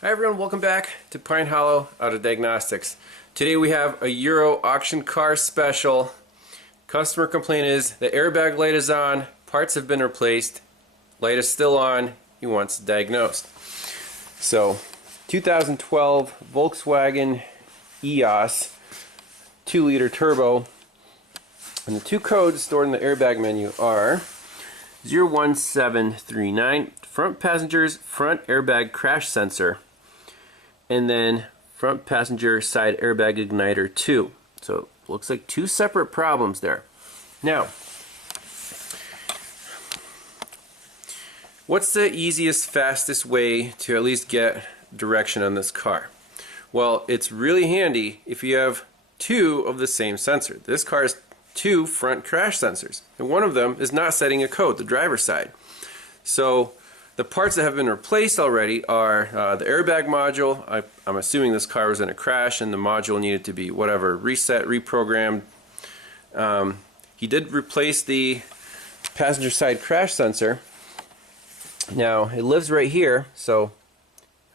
Hi everyone, welcome back to Pine Hollow out of Diagnostics. Today we have a Euro auction car special. Customer complaint is the airbag light is on, parts have been replaced, light is still on, he wants it diagnosed. So 2012 Volkswagen EOS 2-liter turbo, and the two codes stored in the airbag menu are 01739, front passenger's front airbag crash sensor, and then front passenger side airbag igniter 2. So it looks like two separate problems there. Now, what's the easiest, fastest way to at least get direction on this car? Well, it's really handy if you have two of the same sensor. This car has two front crash sensors, and one of them is not setting a code, the driver's side. So the parts that have been replaced already are the airbag module. I'm assuming this car was in a crash and the module needed to be whatever, reset, reprogrammed. He did replace the passenger side crash sensor. Now it lives right here, so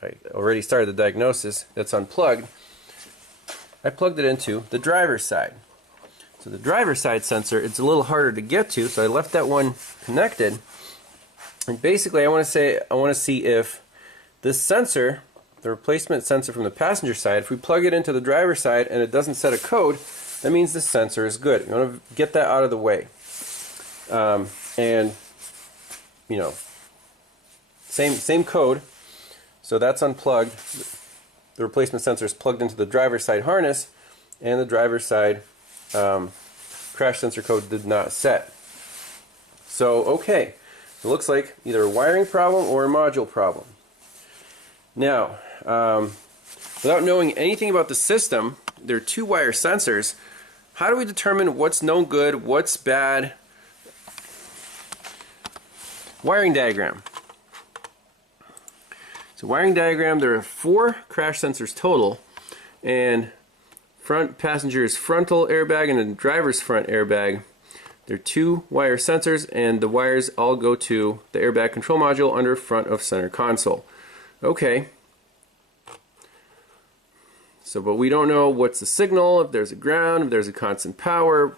I already started the diagnosis. That's unplugged. I plugged it into the driver's side. So the driver's side sensor, it's a little harder to get to, so I left that one connected. And basically I want to see if this sensor, the replacement sensor from the passenger side, if we plug it into the driver's side and it doesn't set a code, that means this sensor is good. You want to get that out of the way. And you know, same code. So that's unplugged. The replacement sensor is plugged into the driver's side harness, and the driver's side crash sensor code did not set. So okay. It looks like either a wiring problem or a module problem. Now, without knowing anything about the system, there are two wire sensors. How do we determine what's no good, what's bad? Wiring diagram. So wiring diagram, there are 4 crash sensors total, and front passenger's frontal airbag and the driver's front airbag. There are 2 wire sensors, and the wires all go to the airbag control module under front of center console. Okay. So, but we don't know what's the signal, if there's a ground, if there's a constant power,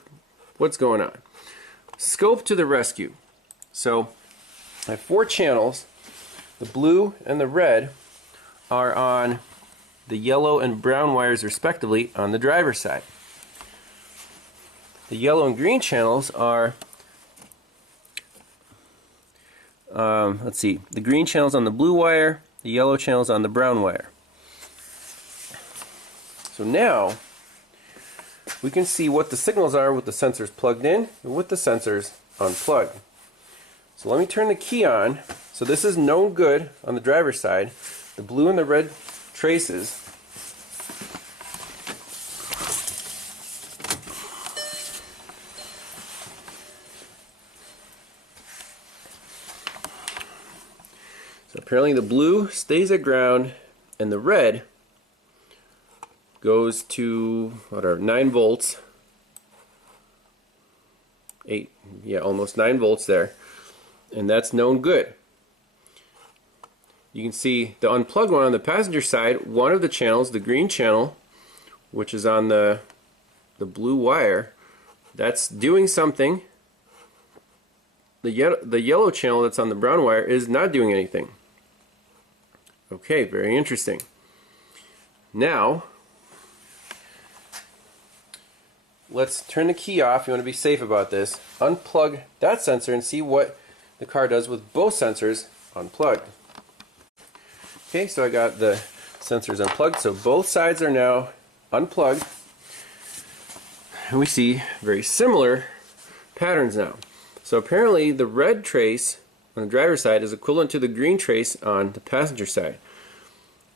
what's going on. Scope to the rescue. So, I have 4 channels. The blue and the red are on the yellow and brown wires respectively on the driver's side. The yellow and green channels are, let's see, the green channels on the blue wire, the yellow channels on the brown wire. So now we can see what the signals are with the sensors plugged in and with the sensors unplugged. So let me turn the key on. So this is no good on the driver's side. The blue and the red traces. Apparently the blue stays at ground and the red goes to whatever, 9 volts. Almost 9 volts there. And that's known good. You can see the unplugged one on the passenger side, one of the channels, the green channel, which is on the blue wire, that's doing something. The yellow channel that's on the brown wire is not doing anything. Okay, very interesting. Now, let's turn the key off. You want to be safe about this. Unplug that sensor and see what the car does with both sensors unplugged. Okay, so I got the sensors unplugged, so both sides are now unplugged. And we see very similar patterns now. So apparently the red trace on the driver's side is equivalent to the green trace on the passenger side.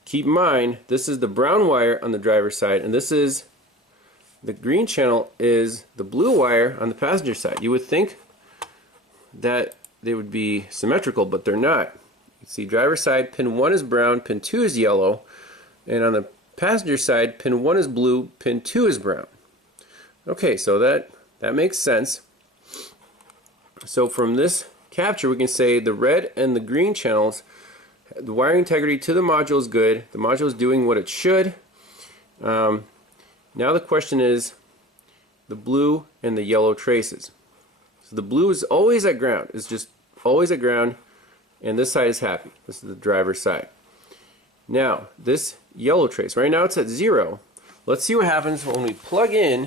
Keep in mind, this is the brown wire on the driver's side, and this is the green channel is the blue wire on the passenger side. You would think that they would be symmetrical, but they're not. You see driver's side, pin 1 is brown, pin 2 is yellow, and on the passenger side, pin 1 is blue, pin 2 is brown. Okay, so that makes sense. So from this capture we can say the red and the green channels The wiring integrity to the module is good. The module is doing what it should. Now the question is the blue and the yellow traces. So the blue is always at ground. It's just always at ground, and this side is happy. This is the driver's side. Now this yellow trace, right now it's at 0. Let's see what happens when we plug in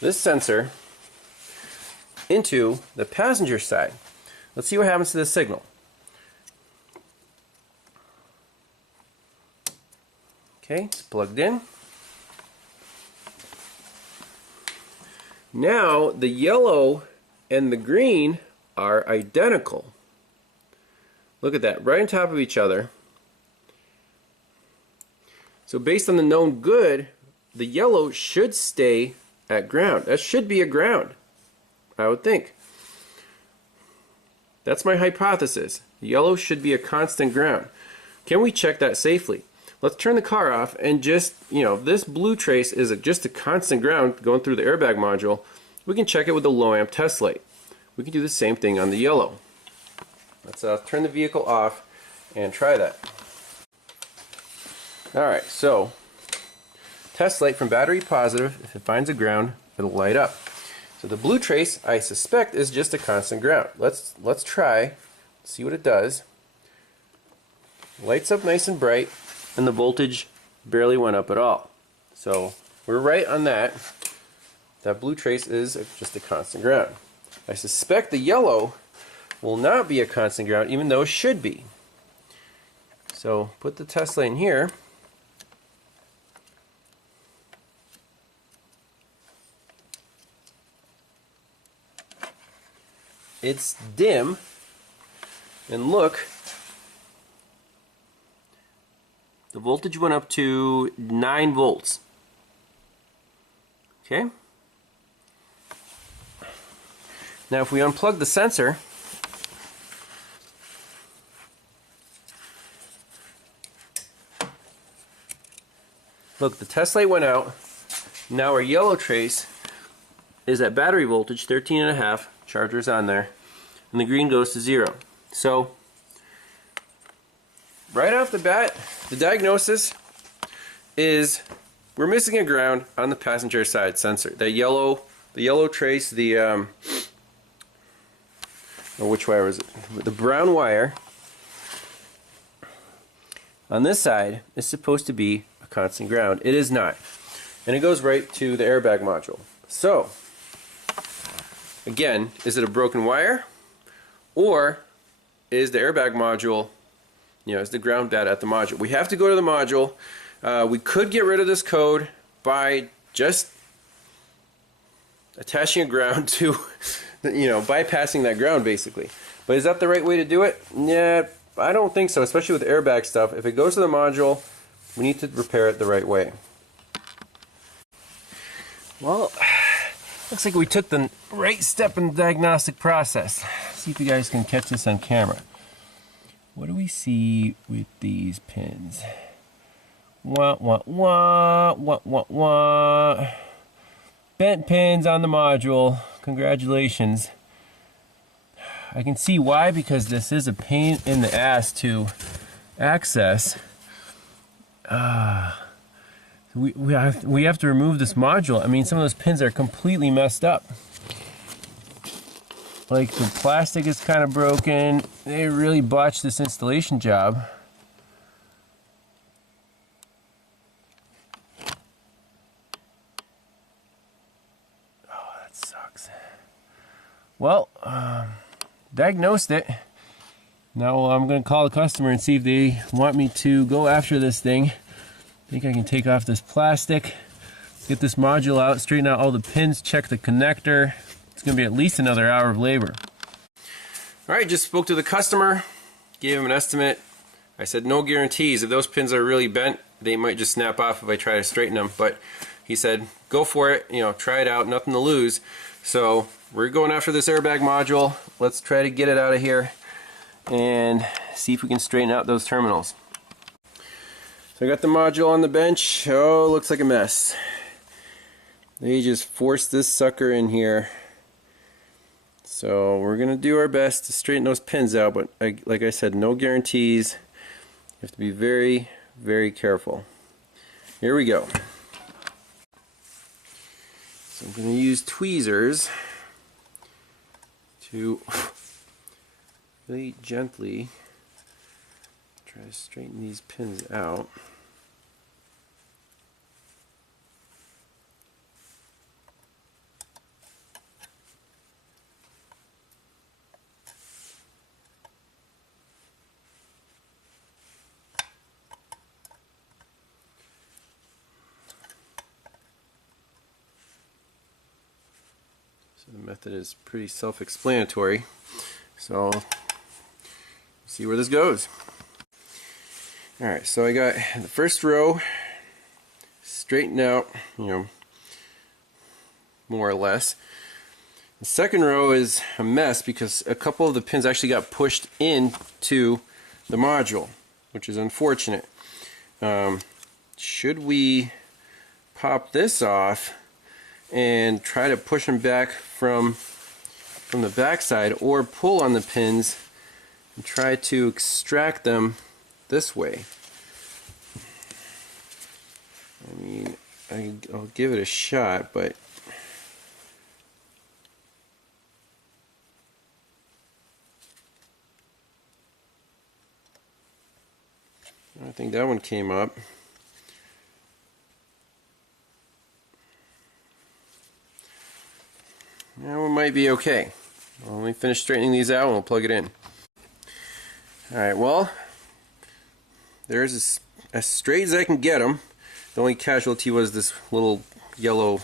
this sensor into the passenger side. Let's see what happens to the signal. Okay, it's plugged in. Now the yellow and the green are identical. Look at that, right on top of each other. So based on the known good, the yellow should stay at ground. That should be a ground, I would think. That's my hypothesis. Yellow should be a constant ground. Can we check that safely? Let's turn the car off and just, this blue trace is just a constant ground going through the airbag module. We can check it with a low amp test light. We can do the same thing on the yellow. Let's turn the vehicle off and try that. Alright, so test light from battery positive. If it finds a ground, it'll light up. So the blue trace, I suspect, is just a constant ground. Let's try, see what it does. Lights up nice and bright, and the voltage barely went up at all. So we're right on that. That blue trace is just a constant ground. I suspect the yellow will not be a constant ground, even though it should be. So put the test light in here. It's dim, and look, the voltage went up to 9 volts. Okay? Now if we unplug the sensor, look, the test light went out. Now our yellow trace is at battery voltage, 13.5. Charger's on there, and the green goes to 0. So right off the bat, the diagnosis is we're missing a ground on the passenger side sensor. The yellow trace, the which wire was it? The brown wire on this side is supposed to be a constant ground. It is not, and it goes right to the airbag module. So again, is it a broken wire, or is the airbag module, is the ground data at the module? We have to go to the module. We could get rid of this code by just attaching a ground to, bypassing that ground basically. But is that the right way to do it? Yeah, I don't think so, especially with airbag stuff. If it goes to the module, we need to repair it the right way. Well, looks like we took the right step in the diagnostic process. See if you guys can catch this on camera. What do we see with these pins? Wah, wah, wah, wah, wah, wah. Bent pins on the module. Congratulations. I can see why, because this is a pain in the ass to access. We have to remove this module. I mean, some of those pins are completely messed up. Like, the plastic is kind of broken. They really botched this installation job. Oh, that sucks. Well, diagnosed it. Now I'm going to call the customer and see if they want me to go after this thing. I think I can take off this plastic, get this module out, straighten out all the pins, check the connector. It's going to be at least another hour of labor. Alright, just spoke to the customer, gave him an estimate. I said no guarantees. If those pins are really bent, they might just snap off if I try to straighten them. But he said, go for it, try it out, nothing to lose. So we're going after this airbag module. Let's try to get it out of here and see if we can straighten out those terminals. So I got the module on the bench. Oh, looks like a mess. They just forced this sucker in here. So we're going to do our best to straighten those pins out, but like I said, no guarantees. You have to be very, very careful. Here we go. So I'm going to use tweezers to really gently try to straighten these pins out. So the method is pretty self-explanatory. So see where this goes. Alright, so I got the first row straightened out, more or less. The second row is a mess because a couple of the pins actually got pushed into the module, which is unfortunate. Should we pop this off and try to push them back from the back side, or pull on the pins and try to extract them this way? I mean, I'll give it a shot, but I think that one came up. That one might be okay. Well, let me finish straightening these out and we'll plug it in. Alright, well, there's as straight as I can get them. The only casualty was this little yellow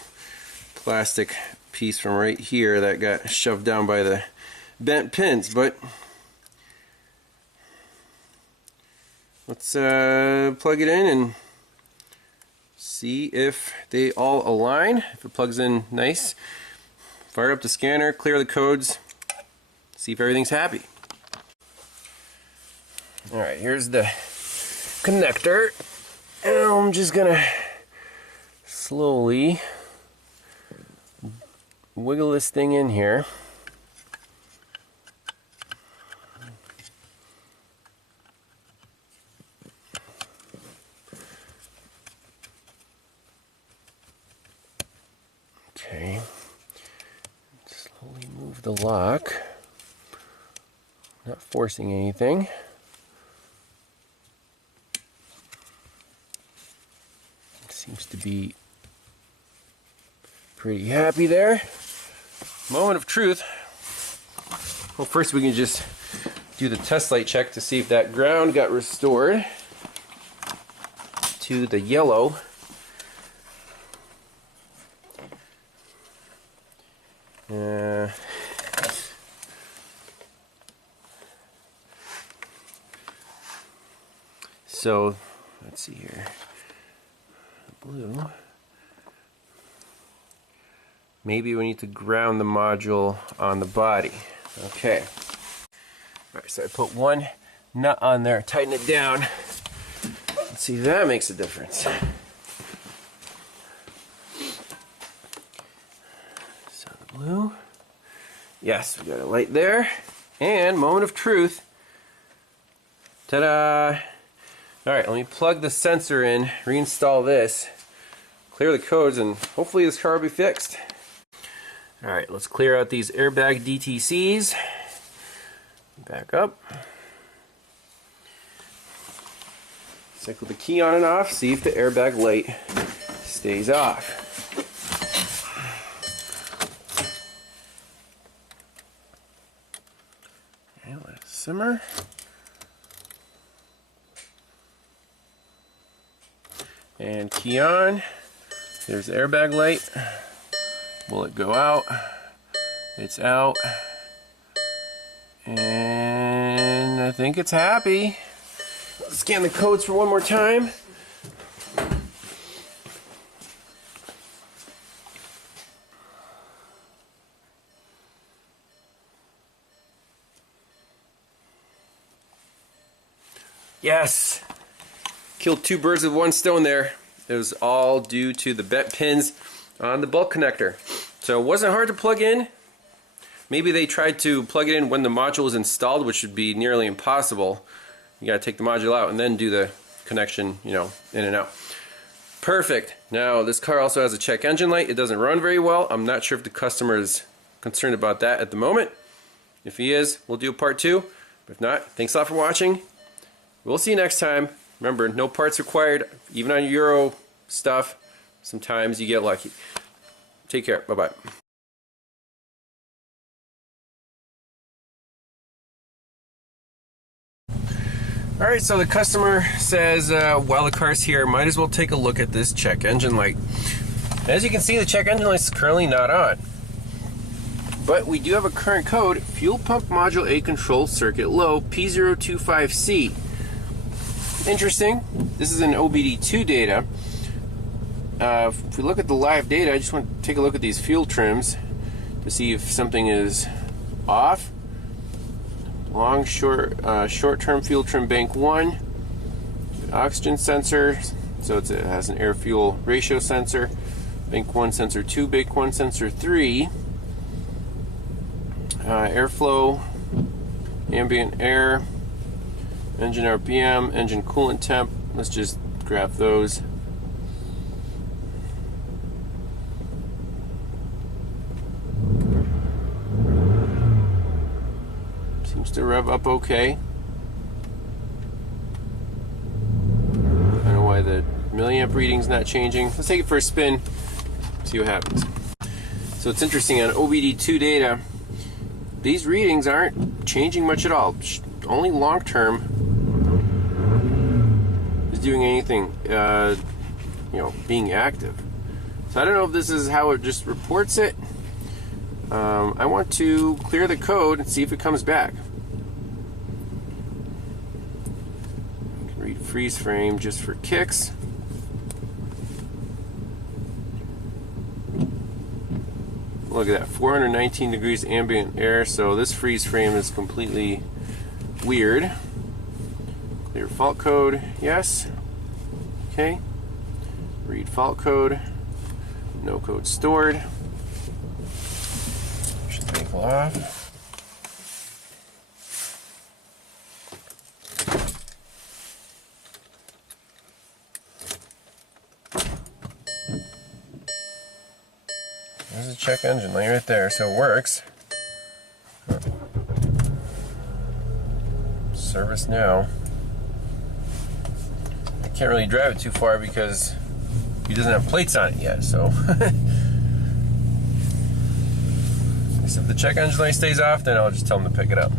plastic piece from right here that got shoved down by the bent pins, but let's plug it in and see if they all align, if it plugs in nice. Fire up the scanner, clear the codes, see if everything's happy. Alright, here's the connector. And I'm just gonna slowly wiggle this thing in here. Okay. Slowly move the lock. Not forcing anything. Seems to be pretty happy there. Moment of truth. Well, first we can just do the test light check to see if that ground got restored to the yellow. So let's see here. Blue. Maybe we need to ground the module on the body. Okay. Alright, so I put one nut on there, tighten it down. Let's see if that makes a difference. So the blue. Yes, we got a light there. And moment of truth. Ta-da! Alright, let me plug the sensor in, reinstall this, clear the codes, and hopefully this car will be fixed. Alright, let's clear out these airbag DTCs. Back up. Cycle the key on and off, see if the airbag light stays off. Okay, let it simmer. And key on. There's the airbag light. Will it go out? It's out. And I think it's happy. Let's scan the codes for one more time. Yes! Killed two birds with one stone there. It was all due to the bent pins on the bulk connector. So it wasn't hard to plug in. Maybe they tried to plug it in when the module was installed, which would be nearly impossible. You gotta take the module out and then do the connection, you know, in and out. Perfect. Now this car also has a check engine light. It doesn't run very well. I'm not sure if the customer is concerned about that at the moment. If he is, we'll do a part 2. But if not, thanks a lot for watching. We'll see you next time. Remember, no parts required. Even on Euro stuff, sometimes you get lucky. Take care. Bye-bye. Alright, so the customer says, while the car's here, might as well take a look at this check engine light. As you can see, the check engine light is currently not on. But we do have a current code, fuel pump module A control circuit low, P025C. Interesting. This is an OBD2 data. If we look at the live data, I just want to take a look at these fuel trims to see if something is off. Long, short-term fuel trim bank 1, oxygen sensor, so it has an air-fuel ratio sensor, bank 1 sensor 2, bank 1 sensor 3, airflow, ambient air, engine RPM, engine coolant temp. Let's just graph those. Seems to rev up okay. I don't know why the milliamp reading's not changing. Let's take it for a spin, see what happens. So it's interesting, on OBD2 data, these readings aren't changing much at all. Only long term is doing anything, you know, being active. So I don't know if this is how it just reports it. I want to clear the code and see if it comes back. I can read freeze frame just for kicks. Look at that, 419 degrees ambient air, so this freeze frame is completely weird. Clear fault code, yes. Okay. Read fault code. No code stored. Vehicle off. There's a check engine light right there, so it works. Service now. I can't really drive it too far because he doesn't have plates on it yet, so if the check engine light stays off, then I'll just tell him to pick it up.